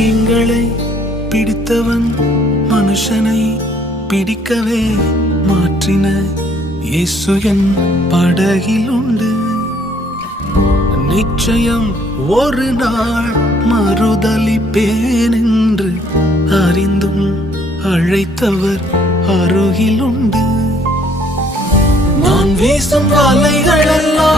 எங்களை பிடித்தவன் மனுஷனை பிடிக்கவே மாற்றின இயேசு என் படகில் உண்டு. நிச்சயம் ஒரு நாள் மறுதலிப்பேன் என்று அறிந்தும் அழைத்தவர் அருகில் உண்டு. நான் வீசும் அலைகள் எல்லாம்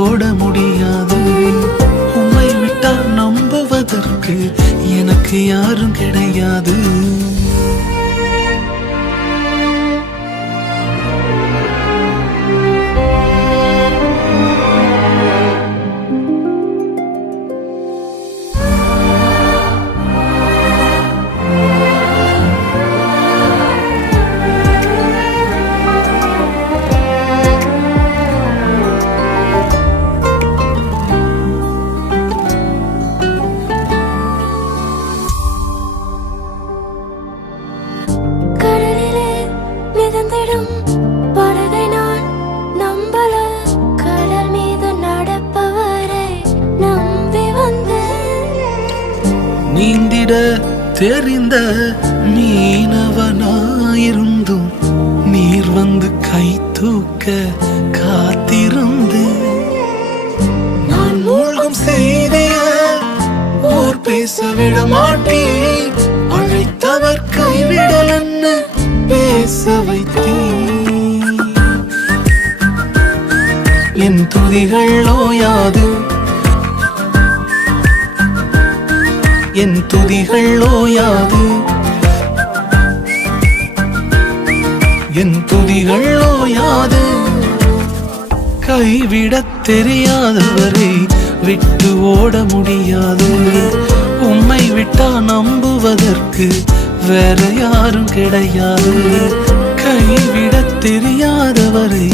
போட ஓட முடியாது. உன்னை விட்டா நம்புவதற்கு எனக்கு யாரும் கிடையாது. மிதந்திடும் படகை நான் நம்பல. கடல் மீது நடப்பவரை நம்பி வந்தேன் நீந்திட தெரிந்த மீனவனாயிருந்தும் நீர் வந்து கை தூக்க காத்திருந்து நான் மூழ்கும் செய்திய ஓர் பேச விட மாட்டேன். ஓயாது என் துதிகள் ஓயாது என் துதிகள் ஓயாது கைவிடத் தெரியாதவரை விட்டு ஓட முடியாது. உம்மை விட்டா நம்புவதற்கு வேற யாரும் கிடையாது. கைவிடத் தெரியாதவரை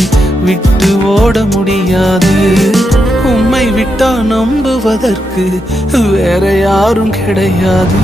விட்டு ஓட முடியாது. உம்மை வேற யாரும் கிடையாது.